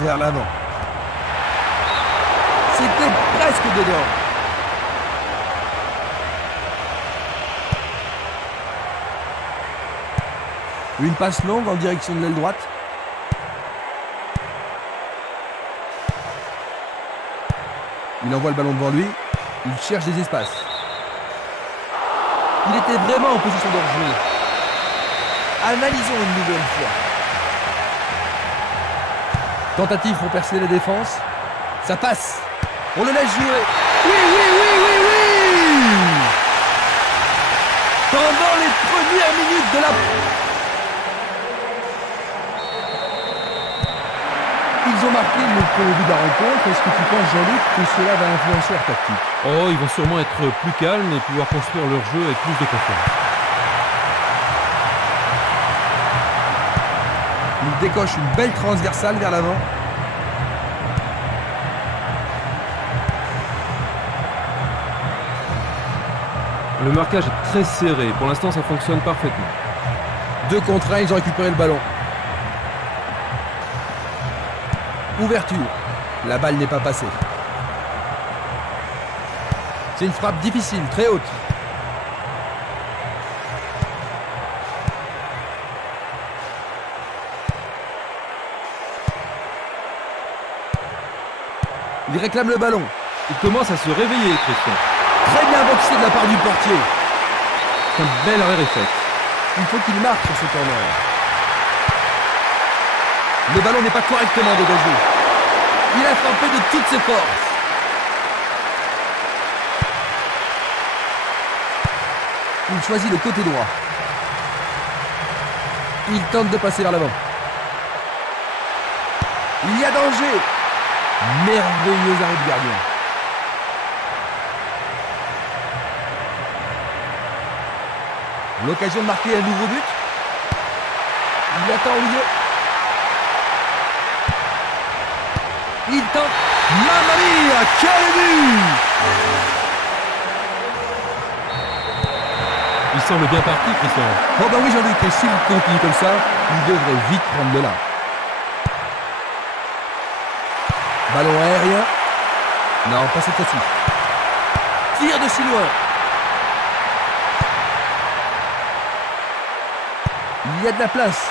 vers l'avant. C'était presque dedans. Une passe longue en direction de l'aile droite. Il envoie le ballon devant lui. Il cherche des espaces. Il était vraiment en position de rejouer. Analysons une nouvelle fois. Tentative pour percer la défense. Ça passe. On le laisse jouer. Oui, oui, oui, oui, oui. Pendant les premières minutes de la... Ils ont marqué le premier but de la rencontre. Est-ce que tu penses, Jean-Luc, que cela va influencer leur tactique? Oh, ils vont sûrement être plus calmes et pouvoir construire leur jeu avec plus de confiance. Il décoche une belle transversale vers l'avant. Le marquage est très serré. Pour l'instant, ça fonctionne parfaitement. 2 contre 1, ils ont récupéré le ballon. Ouverture. La balle n'est pas passée. C'est une frappe difficile, très haute. Il réclame le ballon. Il commence à se réveiller, Christian. Très bien boxé de la part du portier. C'est un bel arrêt réflexe. Il faut qu'il marque sur ce corner. Le ballon n'est pas correctement dégagé. Il a frappé de toutes ses forces. Il choisit le côté droit. Il tente de passer vers l'avant. Il y a danger. Merveilleux arrêt de gardien. L'occasion de marquer un nouveau but. Il attend au milieu. Il tente. Mamma mia, quel but! Il semble bien parti, Christian. Oh bah oui, Jean-Luc, et s'il continue comme ça, il devrait vite prendre de là. Ballon aérien. Non, pas cette fois-ci. Tire de si loin. Il y a de la place.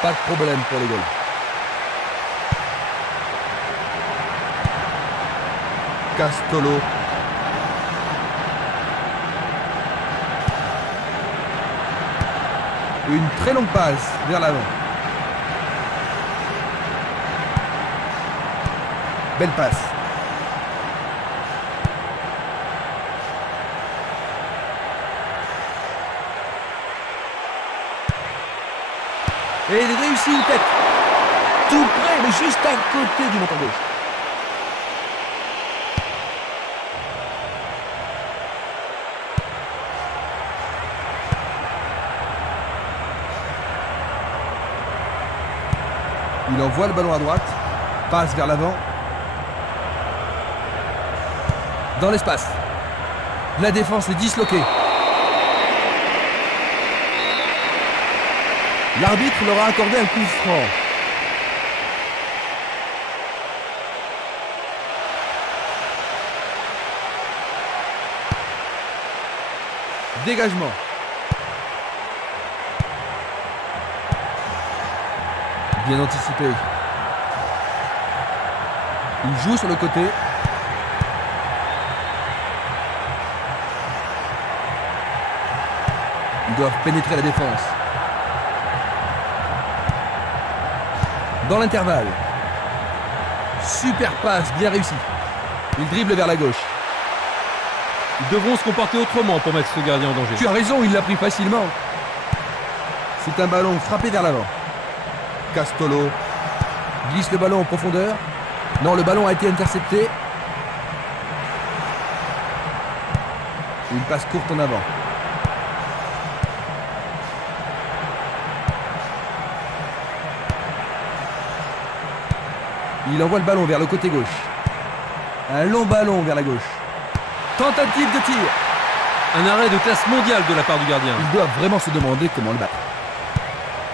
Pas de problème pour les goals. Castolo. Une très longue passe vers l'avant. Belle passe. Et il réussit une tête. Tout près, mais juste à côté du montant gauche. Il envoie le ballon à droite. Passe vers l'avant. Dans l'espace. La défense est disloquée. L'arbitre leur a accordé un coup franc. Dégagement. Bien anticipé. Il joue sur le côté. Ils doivent pénétrer la défense. Dans l'intervalle. Super passe, bien réussi. Il dribble vers la gauche. Ils devront se comporter autrement pour mettre ce gardien en danger. Tu as raison, il l'a pris facilement. C'est un ballon frappé vers l'avant. Castolo glisse le ballon en profondeur. Non, le ballon a été intercepté. Une passe courte en avant. Il envoie le ballon vers le côté gauche. Un long ballon vers la gauche. Tentative de tir. Un arrêt de classe mondiale de la part du gardien. Il doit vraiment se demander comment le battre.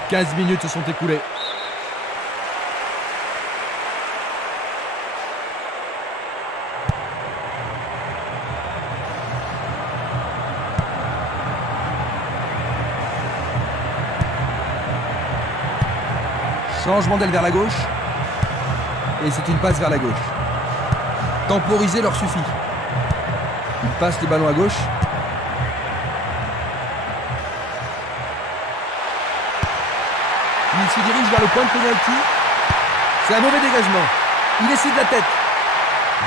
15 minutes se sont écoulées. Changement d'aile vers la gauche. Et c'est une passe vers la gauche. Temporiser leur suffit. Il passe le ballon à gauche. Il se dirige vers le point de pénalty. C'est un mauvais dégagement. Il essaie de la tête.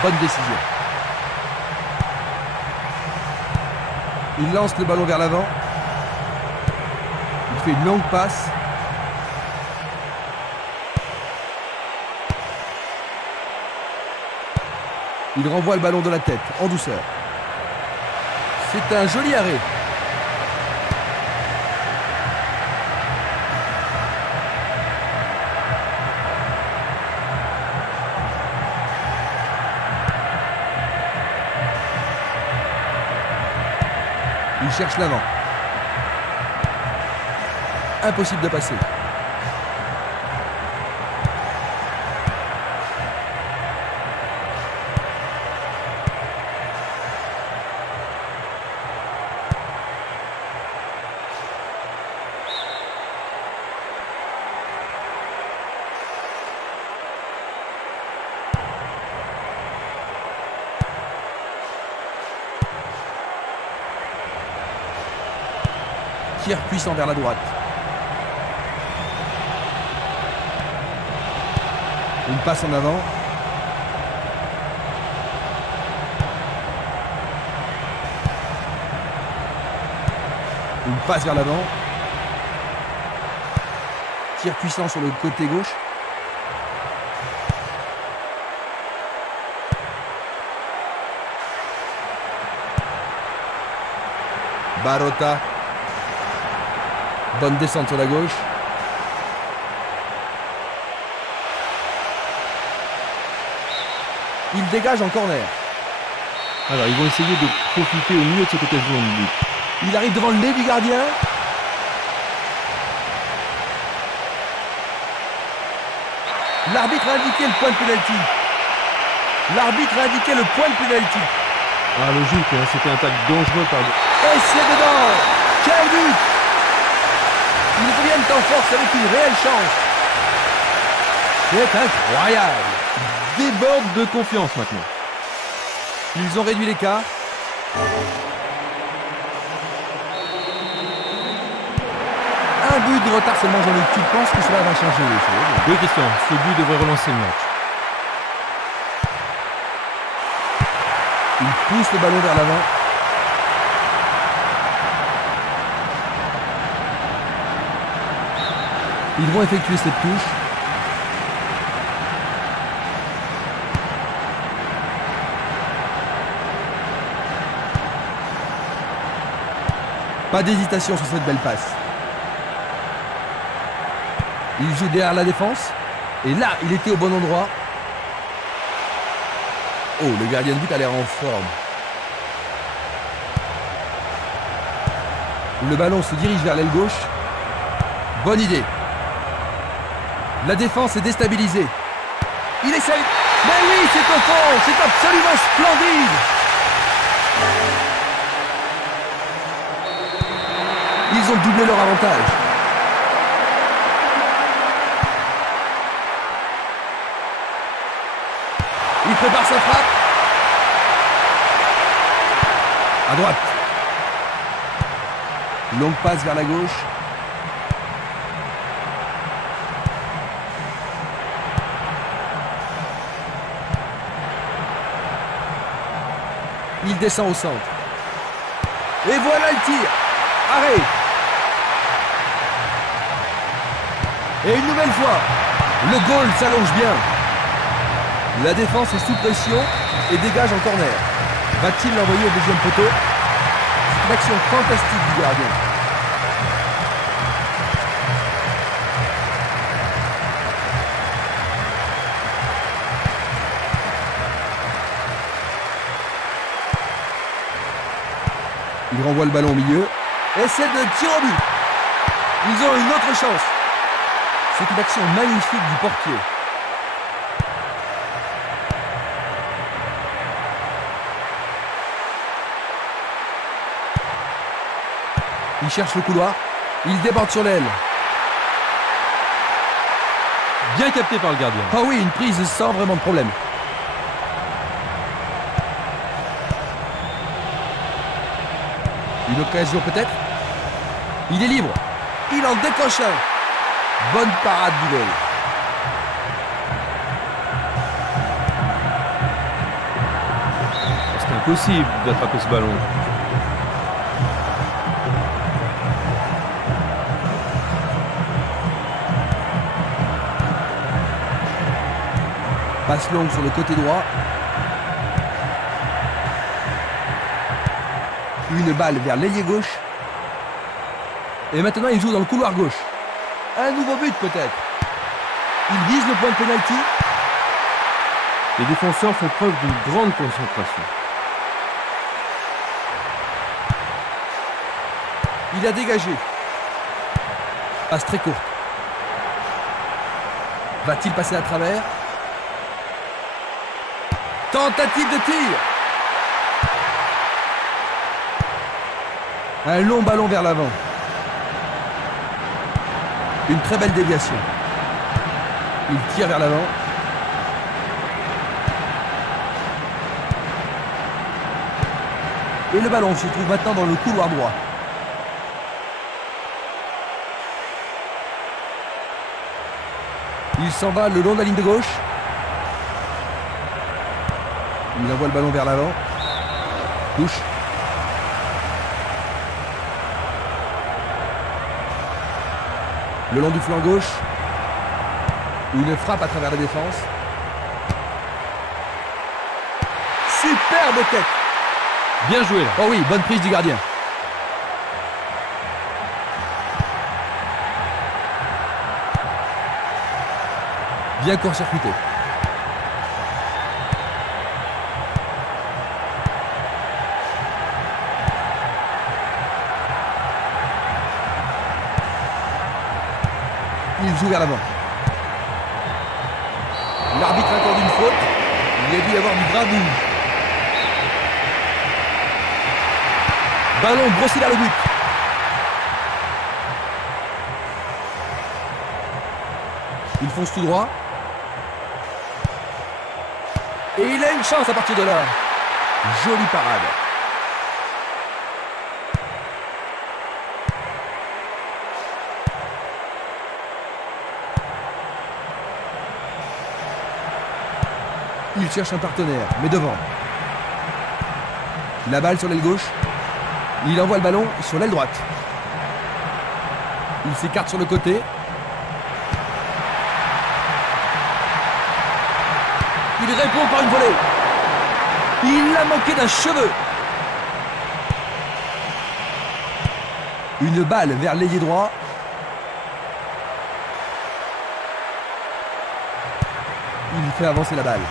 Bonne décision. Il lance le ballon vers l'avant. Il fait une longue passe. Il renvoie le ballon de la tête, en douceur. C'est un joli arrêt. Il cherche l'avant. Impossible de passer. Tir puissant vers la droite. Une passe en avant. Une passe vers l'avant. Tir puissant sur le côté gauche. Barota. Bonne descente sur la gauche. Il dégage en corner. Alors, ils vont essayer de profiter au mieux de cette occasion de but. Il arrive devant le nez du gardien. L'arbitre a indiqué le point de pénalty. L'arbitre a indiqué le point de pénalty. Ah, logique, hein, c'était un tacle dangereux, pardon. Et c'est dedans. Quel but! Ils reviennent en force avec une réelle chance. C'est incroyable. Déborde de confiance maintenant. Ils ont réduit l'écart. Un but de retard seulement, Jean-Luc. Tu penses que cela va changer les choses? Oui, Christian, ce but devrait relancer le match. Il pousse le ballon vers l'avant. Ils vont effectuer cette touche. Pas d'hésitation sur cette belle passe. Il joue derrière la défense. Et là, il était au bon endroit. Oh, le gardien de but a l'air en forme. Le ballon se dirige vers l'aile gauche. Bonne idée. La défense est déstabilisée. Il essaye. Mais oui, c'est au fond. C'est absolument splendide. Ils ont doublé leur avantage. Il prépare sa frappe. À droite. Longue passe vers la gauche. Il descend au centre. Et voilà le tir. Arrêt. Et une nouvelle fois, le goal s'allonge bien. La défense est sous pression et dégage en corner. Va-t-il l'envoyer au deuxième poteau? C'est une action fantastique du gardien. Il renvoie le ballon au milieu. Et c'est de tir au but. Ils ont une autre chance. C'est une action magnifique du portier. Il cherche le couloir. Il déborde sur l'aile. Bien capté par le gardien. Ah oui, une prise sans vraiment de problème. Une occasion peut-être. Il est libre. Il en décroche un. Bonne parade du goal. C'est impossible d'attraper ce ballon. Passe longue sur le côté droit. Une balle vers l'ailier gauche. Et maintenant il joue dans le couloir gauche. Un nouveau but peut-être. Il vise le point de pénalty. Les défenseurs font preuve d'une grande concentration. Il a dégagé. Passe très courte. Va-t-il passer à travers? Tentative de tir. Un long ballon vers l'avant. Une très belle déviation. Il tire vers l'avant. Et le ballon se trouve maintenant dans le couloir droit. Il s'en va le long de la ligne de gauche. Il envoie le ballon vers l'avant. Touche. Le long du flanc gauche. Une frappe à travers la défense. Superbe tête. Bien joué là. Oh oui, bonne prise du gardien. Bien court-circuité. Il joue vers l'avant. L'arbitre accorde une faute. Il a dû y avoir du gras rouge. Ballon brossé vers le but. Il fonce tout droit. Et il a une chance à partir de là. Jolie parade. Il cherche un partenaire, mais devant. La balle sur l'aile gauche. Il envoie le ballon sur l'aile droite. Il s'écarte sur le côté. Il répond par une volée. Il a manqué d'un cheveu. Une balle vers l'ailier droit. Il fait avancer la balle.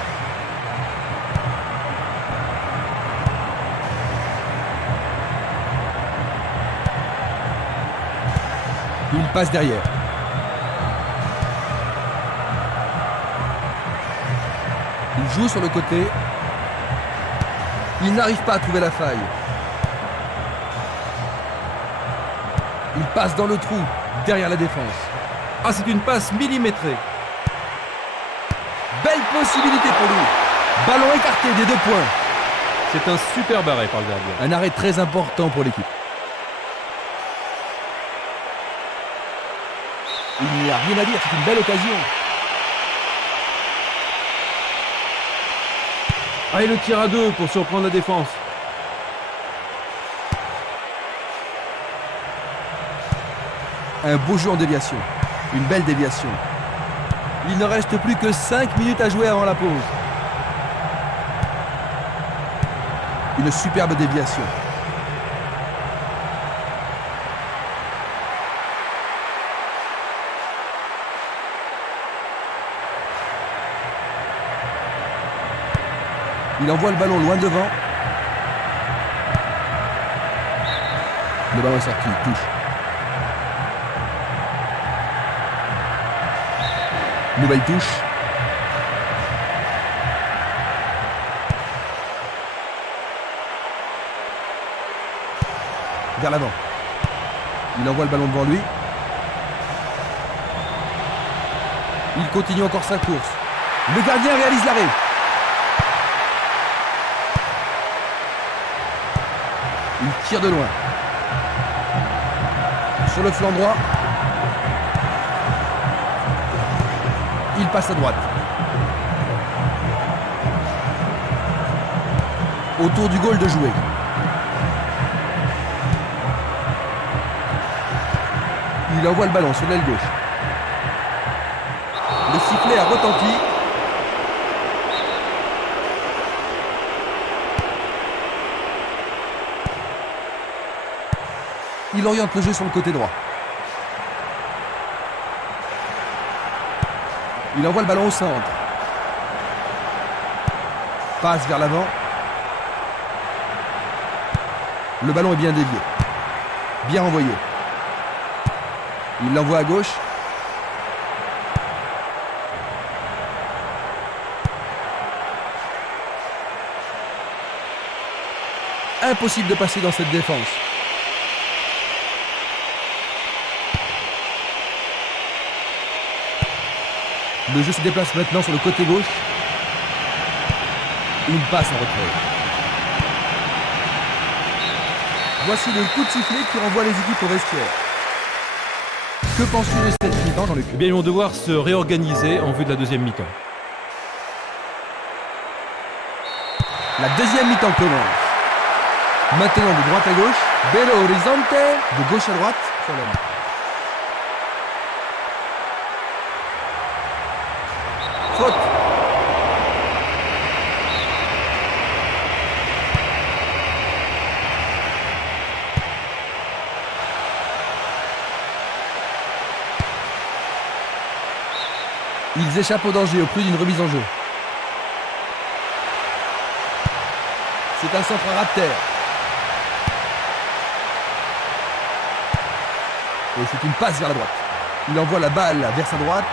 Il passe derrière. Il joue sur le côté. Il n'arrive pas à trouver la faille. Il passe dans le trou, derrière la défense. Ah, c'est une passe millimétrée. Belle possibilité pour lui. Ballon écarté des 2 points. C'est un super arrêt par le gardien. Un arrêt très important pour l'équipe. Il n'y a rien à dire, c'est une belle occasion. Ah, et le tir à 2 pour surprendre la défense. Un beau jeu en déviation. Une belle déviation. Il ne reste plus que 5 minutes à jouer avant la pause. Une superbe déviation. Il envoie le ballon loin devant. Le ballon est sorti, il touche. Nouvelle touche. Vers l'avant. Il envoie le ballon devant lui. Il continue encore sa course. Le gardien réalise l'arrêt. Il tire de loin. Sur le flanc droit. Il passe à droite. Autour du goal de jouer. Il envoie le ballon sur l'aile gauche. Le sifflet a retenti. Il oriente le jeu sur le côté droit. Il envoie le ballon au centre. Passe vers l'avant. Le ballon est bien dévié. Bien renvoyé. Il l'envoie à gauche. Impossible de passer dans cette défense. Le jeu se déplace maintenant sur le côté gauche. Une passe en retrait. Voici le coup de sifflet qui renvoie les équipes au vestiaire. Que penses-tu de cette mi-temps dans le club ? Eh bien, ils vont devoir se réorganiser en vue de la deuxième mi-temps. La deuxième mi-temps commence. Maintenant de droite à gauche. Belo Horizonte. De gauche à droite. Sur l'homme. Faute. Ils échappent au danger au prix d'une remise en jeu. C'est un centre à ras de terre. Et c'est une passe vers la droite. Il envoie la balle vers sa droite.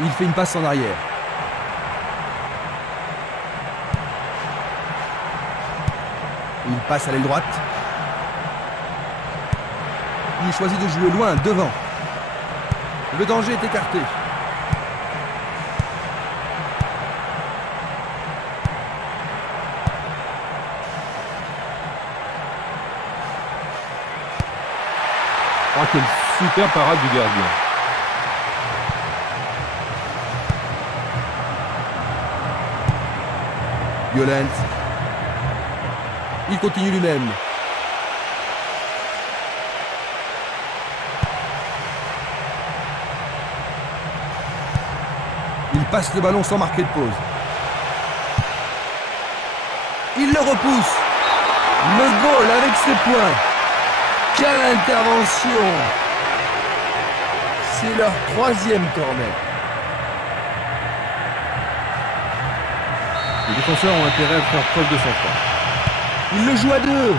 Il fait une passe en arrière. Il passe à l'aile droite. Il choisit de jouer loin, devant. Le danger est écarté. Oh, quelle super parade du gardien. Violent. Il continue lui-même. Il passe le ballon sans marquer de pause. Il le repousse. Le goal avec ses points. Quelle intervention! C'est leur troisième corner. Les défenseurs ont intérêt à faire preuve de sang-froid. Il le joue à deux.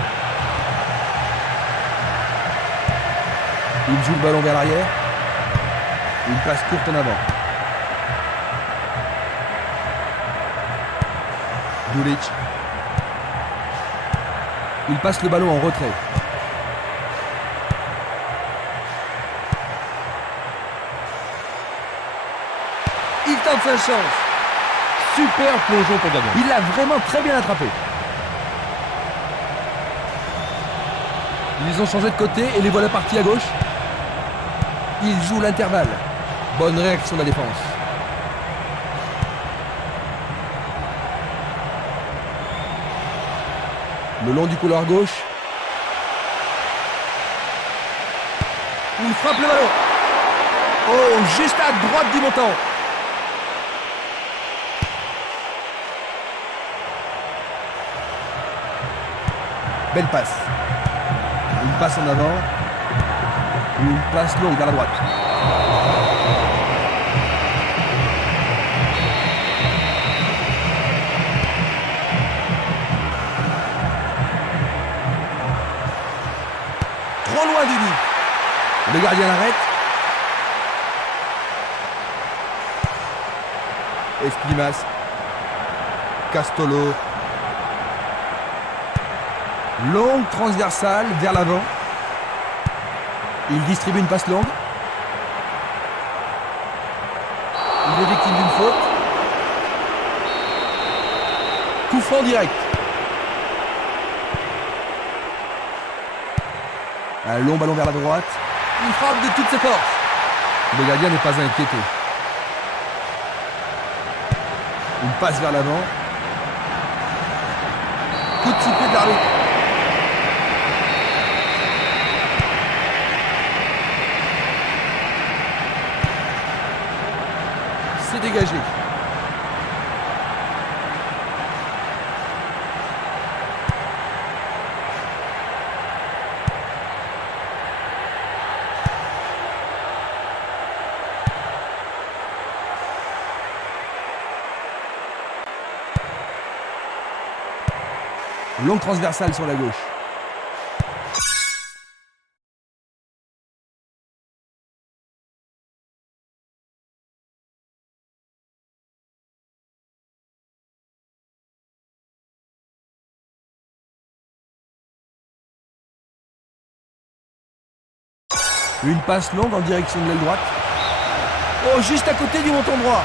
Il joue le ballon vers l'arrière. Une passe courte en avant. Dulic. Il passe le ballon en retrait. Il tente sa chance. Super plongeon pour Gabon. Il l'a vraiment très bien attrapé. Ils ont changé de côté et les voilà partis à gauche. Ils jouent l'intervalle. Bonne réaction de la défense. Le long du couloir gauche. Il frappe le ballon. Oh, juste à droite du montant. Belle passe. Une passe en avant. Une passe longue vers la droite. Trop loin du but. Le gardien l'arrête. Esprimas. Castolo. Longue transversale vers l'avant. Il distribue une passe longue. Il est victime d'une faute. Coup franc direct. Un long ballon vers la droite. Il frappe de toutes ses forces. Le gardien n'est pas inquiété. Une passe vers l'avant. Coup de sifflet de l'arbitre. C'est dégagé. Longue transversale sur la gauche. Une passe longue en direction de l'aile droite. Oh, juste à côté du montant droit.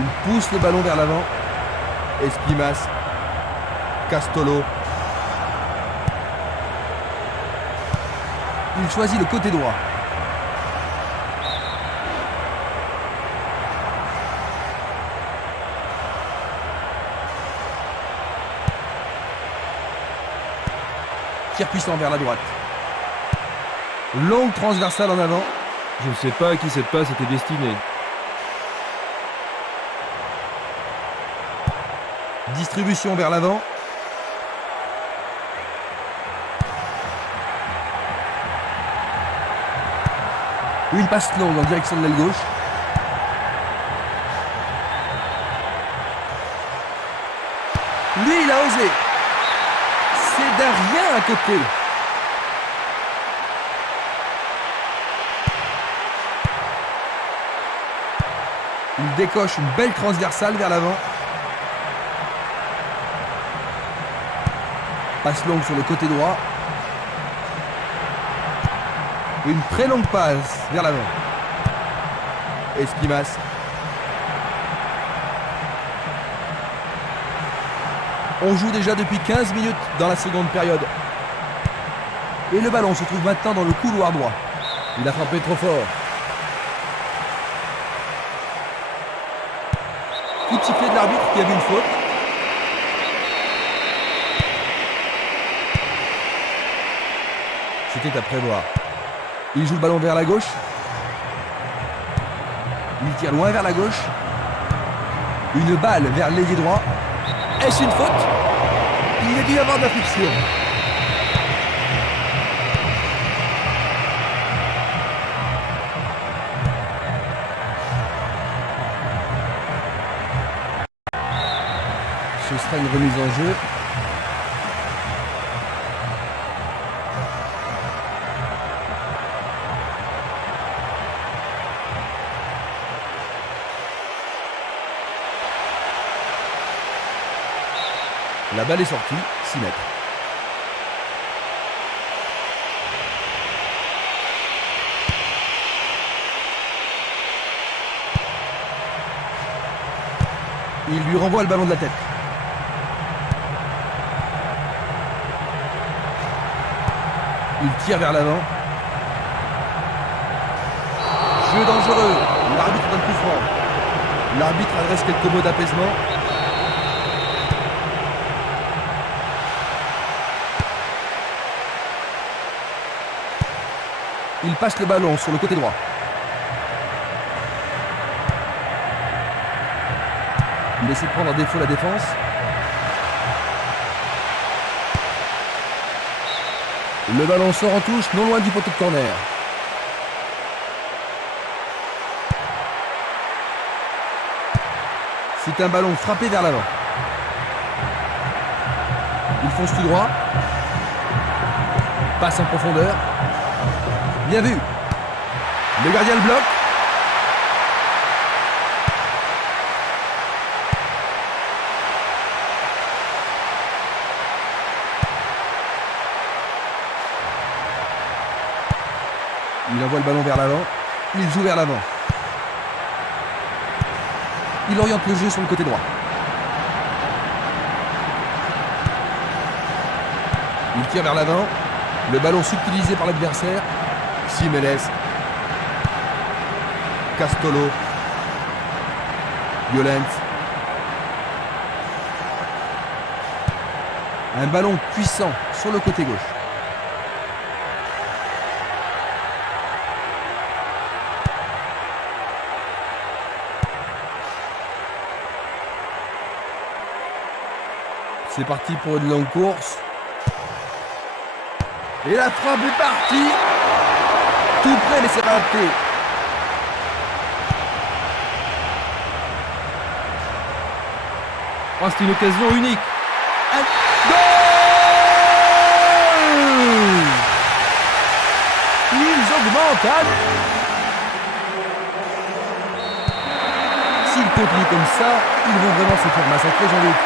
Il pousse le ballon vers l'avant. Esquimas. Castolo. Il choisit le côté droit. Tir puissant vers la droite. Longue transversale en avant. Je ne sais pas à qui cette passe était destinée. Distribution vers l'avant. Une passe longue en direction de l'aile gauche. Lui, il a osé. C'est d'un rien à côté. Il décoche une belle transversale vers l'avant. Passe longue sur le côté droit. Une très longue passe vers l'avant. Esquimas. On joue déjà depuis 15 minutes dans la seconde période. Et le ballon se trouve maintenant dans le couloir droit. Il a frappé trop fort. Coup de sifflet de l'arbitre qui a vu une faute. C'était à prévoir. Il joue le ballon vers la gauche. Il tire loin vers la gauche. Une balle vers l'ailier droit. Est-ce une faute? Il a dû y avoir de la friction. Ce sera une remise en jeu. La balle est sortie, 6 mètres. Il lui renvoie le ballon de la tête. Il tire vers l'avant. Jeu dangereux. L'arbitre donne coup franc. L'arbitre adresse quelques mots d'apaisement. Il passe le ballon sur le côté droit. Il essaie de prendre en défaut la défense. Le ballon sort en touche, non loin du poteau de corner. C'est un ballon frappé vers l'avant. Il fonce tout droit. Passe en profondeur. Bien vu. Le gardien le bloque. Il envoie le ballon vers l'avant. Il joue vers l'avant. Il oriente le jeu sur le côté droit. Il tire vers l'avant. Le ballon subtilisé par l'adversaire. Jiménez. Castolo. Llorente. Un ballon puissant sur le côté gauche. C'est parti pour une longue course. Et la frappe est partie. Tout près, mais c'est raté. Oh, c'est une occasion unique. Un goal! Ils augmentent. S'ils continuent comme ça, ils vont vraiment se faire massacrer, Jean-Luc.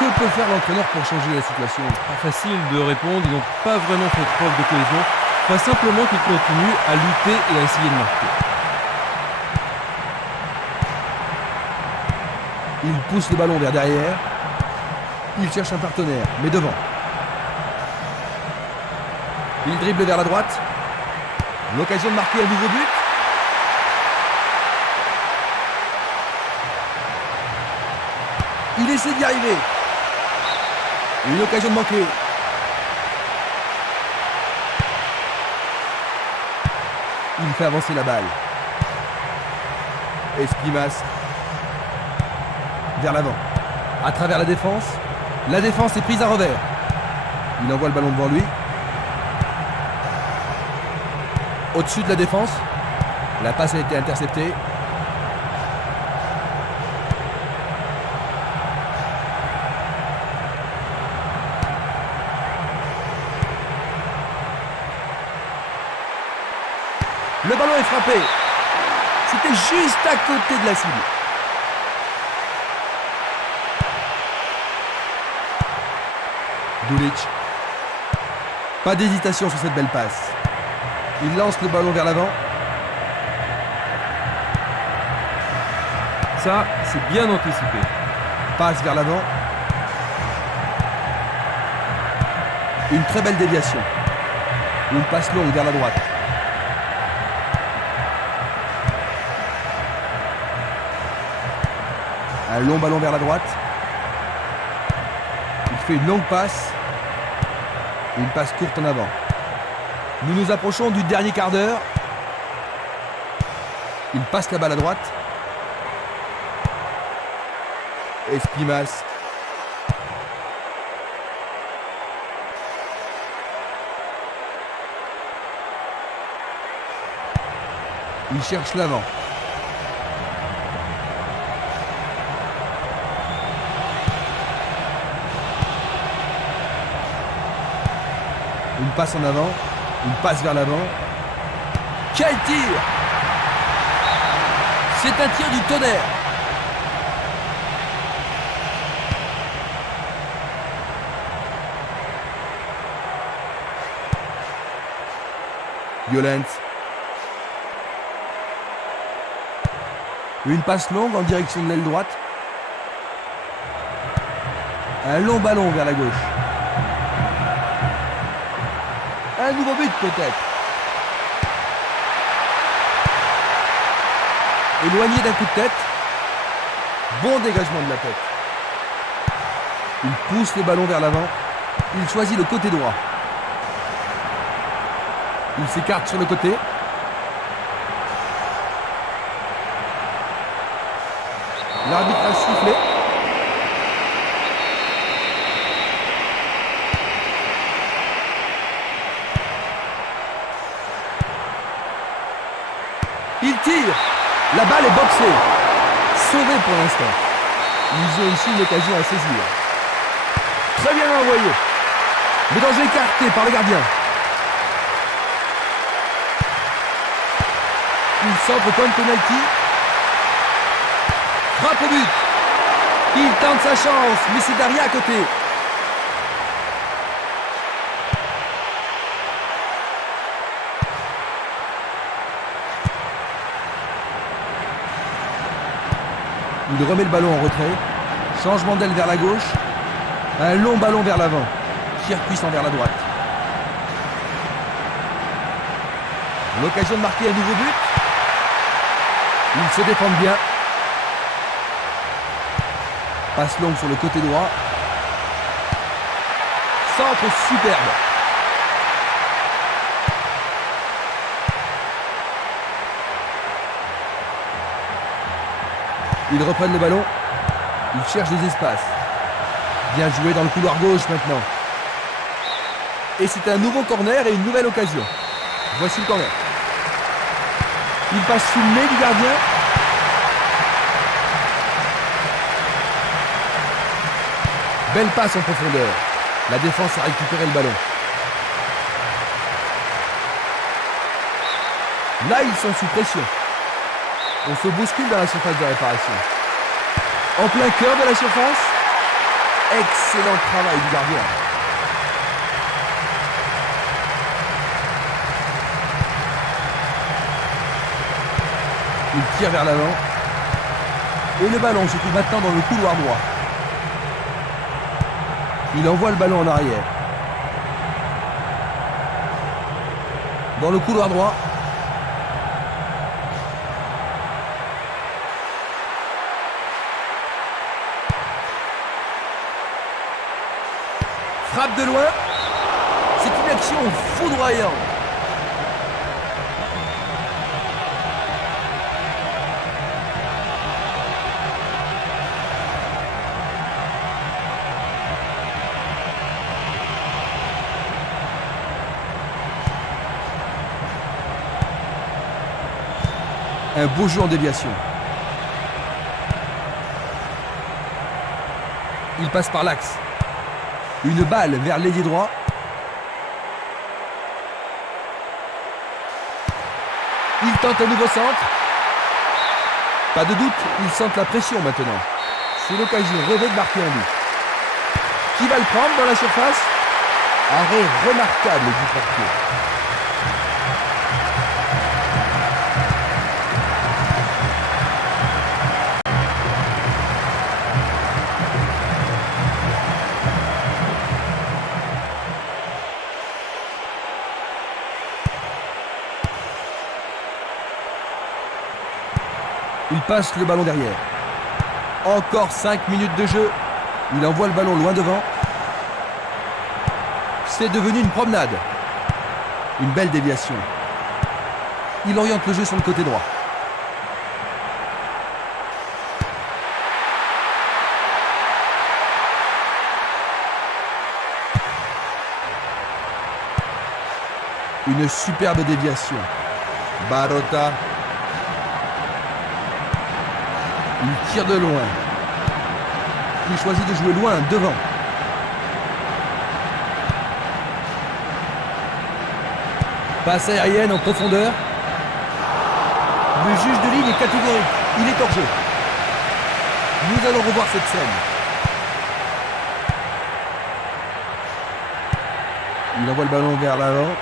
Que peut faire l'entraîneur pour changer la situation? Pas facile de répondre, ils n'ont pas vraiment fait preuve de cohésion. Pas simplement qu'ils continuent à lutter et à essayer de marquer. Il pousse le ballon vers derrière. Il cherche un partenaire, mais devant. Il dribble vers la droite. L'occasion de marquer un nouveau but. Il essaie d'y arriver. Une occasion de manquer. Il fait avancer la balle. Espimas. Vers l'avant. À travers la défense. La défense est prise à revers. Il envoie le ballon devant lui. Au-dessus de la défense. La passe a été interceptée. Le ballon est frappé. C'était juste à côté de la cible. Dulic. Pas d'hésitation sur cette belle passe. Il lance le ballon vers l'avant. Ça, c'est bien anticipé. Passe vers l'avant. Une très belle déviation. Une passe longue vers la droite. Un long ballon vers la droite. Il fait une longue passe. Une passe courte en avant. Nous nous approchons du dernier quart d'heure. Il passe la balle à droite. Espimas. Il cherche l'avant. Une passe en avant, une passe vers l'avant. Quel tir! C'est un tir du tonnerre. Llorente. Une passe longue en direction de l'aile droite. Un long ballon vers la gauche. Un nouveau but peut-être. Éloigné d'un coup de tête. Bon dégagement de la tête. Il pousse le ballon vers l'avant. Il choisit le côté droit. Il s'écarte sur le côté. L'arbitre a sifflé. Il tire. La balle est boxée. Sauvé pour l'instant. Ils ont ici une occasion à saisir. Très bien envoyé. Le danger écarté par le gardien. Il centre comme penalty. Frappe au but. Il tente sa chance, mais c'est Daria à côté. Il remet le ballon en retrait. Changement d'aile vers la gauche. Un long ballon vers l'avant. Tir puissant vers la droite. L'occasion de marquer un nouveau but. Ils se défendent bien. Passe longue sur le côté droit. Centre superbe. Ils reprennent le ballon. Ils cherchent des espaces. Bien joué dans le couloir gauche maintenant. Et c'est un nouveau corner et une nouvelle occasion. Voici le corner. Il passe sous le nez du gardien. Belle passe en profondeur. La défense a récupéré le ballon. Là, ils sont sous pression. On se bouscule dans la surface de réparation. En plein cœur de la surface. Excellent travail du gardien. Il tire vers l'avant. Et le ballon se trouve maintenant dans le couloir droit. Il envoie le ballon en arrière. Dans le couloir droit. Frappe de loin. C'est une action foudroyante. Un beau jeu en déviation. Il passe par l'axe. Une balle vers l'ailier droit. Il tente un nouveau centre. Pas de doute, ils sentent la pression maintenant. C'est l'occasion rêvée de marquer un but. Qui va le prendre dans la surface? Arrêt remarquable du portier. Il passe le ballon derrière. Encore 5 minutes de jeu. Il envoie le ballon loin devant. C'est devenu une promenade. Une belle déviation. Il oriente le jeu sur le côté droit. Une superbe déviation. Barota. Il tire de loin. Il choisit de jouer loin, devant. Passe aérienne en profondeur. Le juge de ligne est catégorique. Il est hors jeu. Nous allons revoir cette scène. Il envoie le ballon vers l'avant.